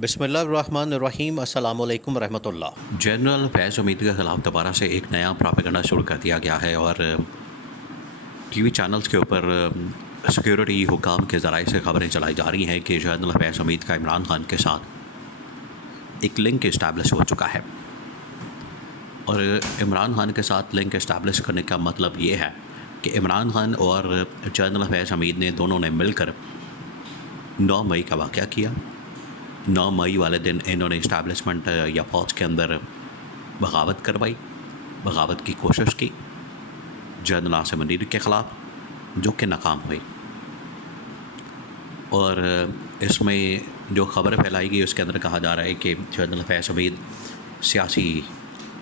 बिस्मिल्लाहिर्रहमानिर्रहीम अस्सलामु अलैकुम रहमतुल्लाह। जनरल फैज़ हमीद के ख़िलाफ़ दोबारा से एक नया प्रोपेगेंडा शुरू कर दिया गया है और टीवी चैनल्स के ऊपर सिक्योरिटी हुकाम के ज़राए से ख़बरें चलाई जा रही हैं कि जनरल फैज़ हमीद का इमरान खान के साथ एक लिंक इस्टेब्लिश हो चुका है। और इमरान खान के साथ लिंक इस्टेब्लिश करने का मतलब ये है कि इमरान खान और जनरल फैज़ हमीद ने दोनों ने मिलकर 9 मई का वाक़या किया। 9 मई वाले दिन इन्होंने इस्टेब्लिशमेंट या फ़ौज के अंदर बगावत करवाई, बगावत की कोशिश की जनरल आसिम मुनीर के ख़िलाफ़, जो कि नाकाम हुई। और इसमें जो ख़बर फैलाई गई उसके अंदर कहा जा रहा है कि जनरल फैज़ हमीद सियासी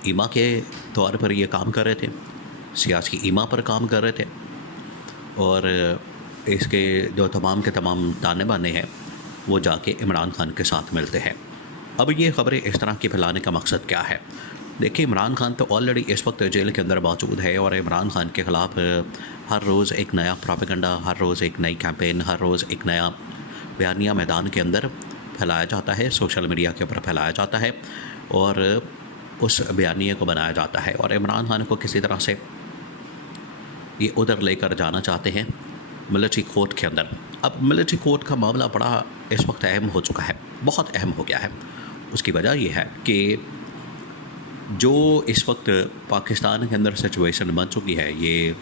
ईमा के तौर पर ये काम कर रहे थे, सियासी ईमा पर काम कर रहे थे और इसके जो तमाम के तमाम ताने बाने हैं वो जाके इमरान खान के साथ मिलते हैं। अब ये ख़बरें इस तरह की फैलाने का मकसद क्या है? देखिए, इमरान खान तो ऑलरेडी इस वक्त जेल के अंदर मौजूद है और इमरान खान के ख़िलाफ़ हर रोज़ एक नया प्रोपेगेंडा, हर रोज़ एक नई कैंपेन, हर रोज़ एक नया बयानिया मैदान के अंदर फैलाया जाता है, सोशल मीडिया के ऊपर फैलाया जाता है और उस बयानिए को बनाया जाता है। और इमरान खान को किसी तरह से ये उधर लेकर जाना चाहते हैं मिलिट्री कोर्ट के अंदर। अब मिलिट्री कोर्ट का मामला बड़ा इस वक्त अहम हो चुका है, बहुत अहम हो गया है। उसकी वजह यह है कि जो इस वक्त पाकिस्तान के अंदर सिचुएशन बन चुकी है, ये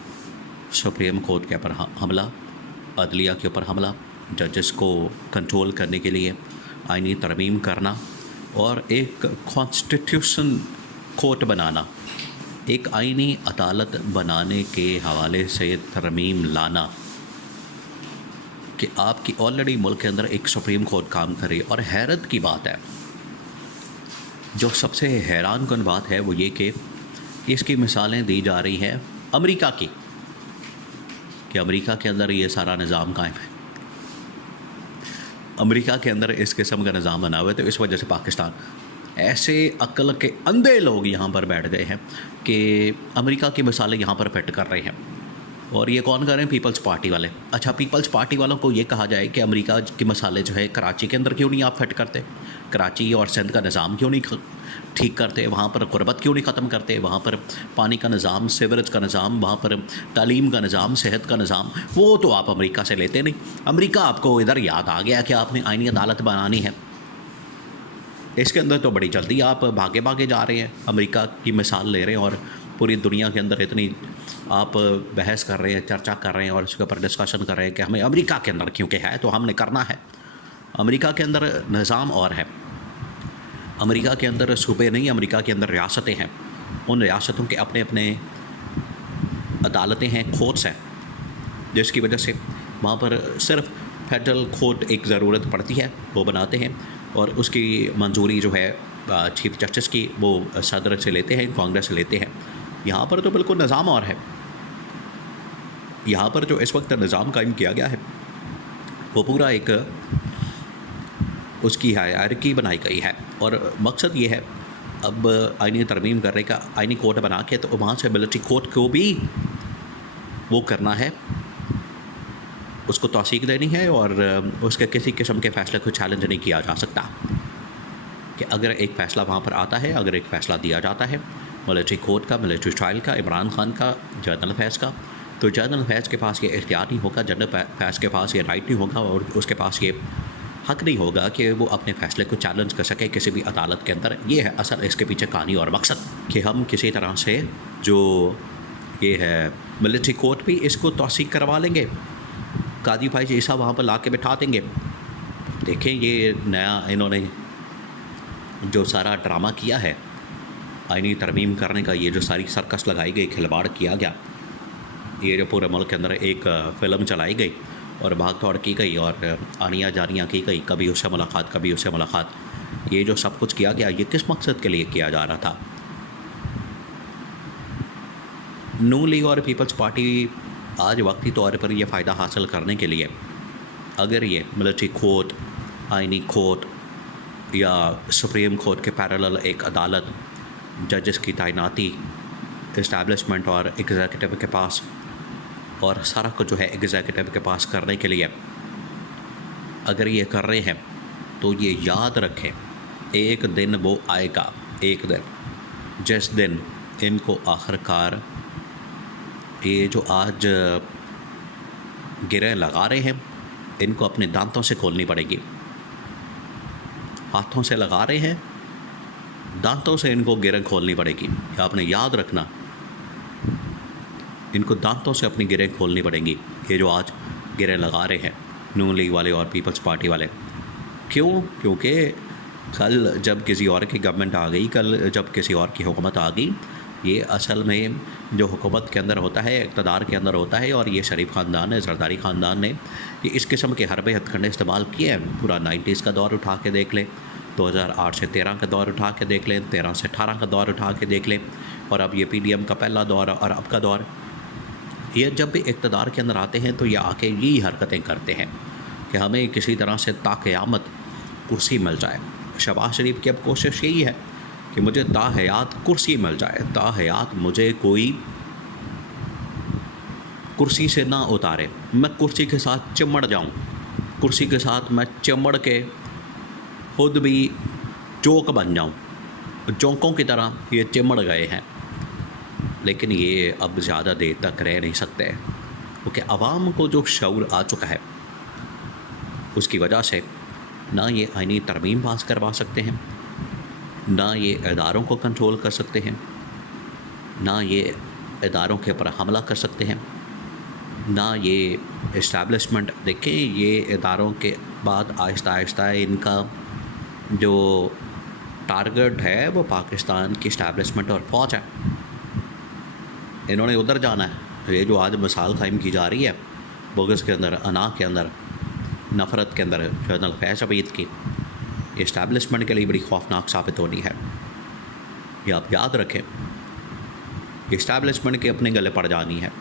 सुप्रीम कोर्ट के ऊपर हमला, अदलिया के ऊपर हमला, जजेस को कंट्रोल करने के लिए आईनी तरमीम करना और एक कॉन्स्टिट्यूशन कोर्ट बनाना, एक आईनी अदालत बनाने के हवाले से तरमीम लाना कि आपकी ऑलरेडी मुल्क के अंदर एक सुप्रीम कोर्ट काम करे। और हैरत की बात है, जो सबसे हैरान कुन बात है वो ये कि इसकी मिसालें दी जा रही हैं अमेरिका की, कि अमेरिका के अंदर ये सारा निज़ाम कायम है, अमेरिका के अंदर इस किस्म का निज़ाम बना हुआ है। तो इस वजह से पाकिस्तान, ऐसे अक्ल के अंधे लोग यहाँ पर बैठ गए हैं कि अमेरिका की मिसालें यहाँ पर फिट कर रहे हैं। और ये कौन कर रहे हैं? पीपल्स पार्टी वाले। अच्छा, पीपल्स पार्टी वालों को ये कहा जाए कि अमेरिका की मसाले जो है कराची के अंदर क्यों नहीं आप फिट करते, कराची और सिंध का निज़ाम क्यों नहीं ठीक करते, वहाँ पर गुरबत क्यों नहीं ख़त्म करते, वहाँ पर पानी का निज़ाम, सीवरेज का निज़ाम, वहाँ पर तालीम का निज़ाम, सेहत का निज़ाम, वो तो आप अमेरिका से लेते नहीं। अमेरिका आपको इधर याद आ गया कि आपने आईनी अदालत बनानी है, इसके अंदर तो बड़ी जल्दी आप भागे भागे जा रहे हैं, अमेरिका की मिसाल ले रहे हैं और पूरी दुनिया के अंदर इतनी आप बहस कर रहे हैं, चर्चा कर रहे हैं और उसके ऊपर डिस्कशन कर रहे हैं कि हमें अमेरिका के अंदर क्योंकि है तो हमने करना है। अमेरिका के अंदर निज़ाम और है, अमेरिका के अंदर सूबे नहीं, अमेरिका के अंदर रियासतें हैं, उन रियासतों के अपने अपने अदालतें हैं, कोर्ट्स हैं, जिसकी वजह से वहाँ पर सिर्फ फेडरल कोर्ट एक ज़रूरत पड़ती है, वो बनाते हैं और उसकी मंजूरी जो है चीफ जस्टिस की वो सदर से लेते हैं, कांग्रेस से लेते हैं। यहाँ पर तो बिल्कुल निज़ाम और है। यहाँ पर जो इस वक्त निज़ाम कायम किया गया है वो पूरा एक उसकी हायरार्की बनाई गई है और मकसद ये है अब आईनी तरमीम करने का, आईनी कोर्ट बना के तो वहाँ से मिलिट्री कोर्ट को भी वो करना है, उसको तौसीक देनी है और उसके किसी किस्म के फ़ैसले को चैलेंज नहीं किया जा सकता। कि अगर एक फ़ैसला वहाँ पर आता है, अगर एक फ़ैसला दिया जाता है मिलिट्री कोर्ट का, मिलिट्री ट्रायल का, इमरान खान का, जनरल फैज़ का, तो जनरल फैज़ के पास ये इख्तियार नहीं होगा, जनरल फैज़ के पास ये राइट नहीं होगा और उसके पास ये हक़ नहीं होगा कि वो अपने फ़ैसले को चैलेंज कर सके किसी भी अदालत के अंदर। ये है असल इसके पीछे कहानी और मकसद, कि हम किसी तरह से जो ये है मिलिट्री कोर्ट भी इसको तौसीक करवा लेंगे, कादी भाई जैसा वहाँ पर ला के बिठा देंगे। देखें, ये नया इन्होंने जो सारा ड्रामा किया है आईनी तरमीम करने का, ये जो सारी सर्कस लगाई गई, खिलवाड़ किया गया, ये जो पूरे मुल्क के अंदर एक फ़िल्म चलाई गई और भाग दौड़ की गई और आनिया जानियाँ की गई, कभी उससे मुलाकात, कभी उससे मुलाकात, ये जो सब कुछ किया गया, ये किस मकसद के लिए किया जा रहा था? नून लीग और पीपल्स पार्टी आज वक्ती तौर पर यह फ़ायदा हासिल करने के लिए अगर ये मिलिट्री कोर्ट, आईनी कोर्ट या सुप्रीम कोर्ट के पैरेलल एक अदालत, जजेस की तैनाती इस्टेब्लिशमेंट और एग्जीक्यूटिव के पास, और सारा कुछ जो है एग्जीक्यूटिव के पास करने के लिए अगर ये कर रहे हैं तो ये याद रखें, एक दिन वो आएगा, एक दिन जिस दिन इनको आखिरकार ये जो आज गिरें लगा रहे हैं, इनको अपने दांतों से खोलनी पड़ेगी। हाथों से लगा रहे हैं, दांतों से इनको गिरें खोलनी पड़ेगी। ये आपने याद रखना, इनको दांतों से अपनी गिरें खोलनी पड़ेंगी, ये जो आज गिरें लगा रहे हैं नून लीग वाले और पीपल्स पार्टी वाले। क्यों? क्योंकि कल जब किसी और की गवर्नमेंट आ गई, कल जब किसी और की हुकूमत आ गई, ये असल में जो हुकूमत के अंदर होता है, इक़्तिदार के अंदर होता है, और ये शरीफ ख़ानदान है, ज़रदारी ख़ानदान ने ये इस किस्म के हरबे हथकंडे इस्तेमाल किए हैं। पूरा 90s का दौर उठा के देख लें, 2008 से 13 का दौर उठा के देख लें, 13 से 18 का दौर उठा के देख लें, और अब ये PDM का पहला दौर और अब का दौर। ये जब भी इक़्तिदार के अंदर आते हैं तो ये आके यही हरकतें करते हैं कि हमें किसी तरह से ताक़यामत कुर्सी मिल जाए। शहबाज शरीफ की अब कोशिश यही है कि मुझे ताहयात कुर्सी मिल जाए, ताहयात मुझे कोई कुर्सी से ना उतारे, मैं कुर्सी के साथ चिमड़ जाऊं, कुर्सी के साथ मैं चिमड़ के खुद भी जोक बन जाऊं। जोंकों की तरह ये चिमड़ गए हैं, लेकिन ये अब ज़्यादा देर तक रह नहीं सकते, क्योंकि आवाम को जो शऊर आ चुका है उसकी वजह से ना ये आईनी तरमीम पास करवा सकते हैं, ना ये इदारों को कंट्रोल कर सकते हैं, ना ये इदारों के ऊपर हमला कर सकते हैं, ना ये इस्टेब्लिशमेंट। देखें, ये इदारों के बाद आहिस्ता आहिस्ता इनका जो टारगेट है वो पाकिस्तान की इस्टेब्लिशमेंट और फ़ौज है। इन्होंने उधर जाना है। ये जो आज मिसाल कायम की जा रही है बोगस के अंदर, अना के अंदर, नफ़रत के अंदर, जनरल फैज़ अबीद की, इस्टेब्लिशमेंट के लिए बड़ी खौफनाक साबित होनी है। ये आप याद रखें, इस्टेब्लिशमेंट के अपने गले पड़ जानी है।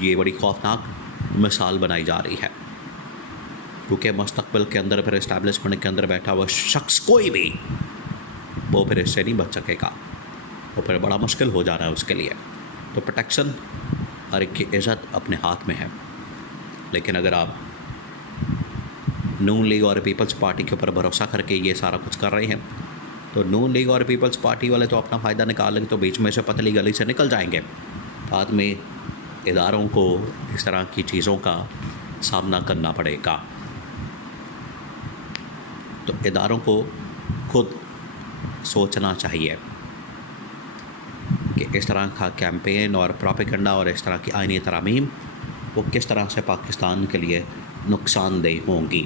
ये बड़ी खौफनाक मिसाल बनाई जा रही है, क्योंकि मुस्तक़बिल के अंदर फिर इस्टेब्लिशमेंट के अंदर बैठा हुआ शख्स कोई भी वो फिर इससे नहीं बच सकेगा, वो फिर बड़ा मुश्किल हो जा रहा है उसके लिए। तो प्रोटेक्शन हर एक की इज़्ज़त अपने हाथ में है। लेकिन अगर आप नून लीग और पीपल्स पार्टी के ऊपर भरोसा करके ये सारा कुछ कर रहे हैं, तो नून लीग और पीपल्स पार्टी वाले तो अपना फ़ायदा निकाल लेंगे, तो बीच में से पतली गली से निकल जाएंगे। बाद में इदारों को इस तरह की चीज़ों का सामना करना पड़ेगा। तो इदारों को खुद सोचना चाहिए कि इस तरह का कैंपेन और प्रोपेगेंडा और इस तरह की आईनी तरमीम वो किस तरह से पाकिस्तान के लिए नुकसानदेह होंगी।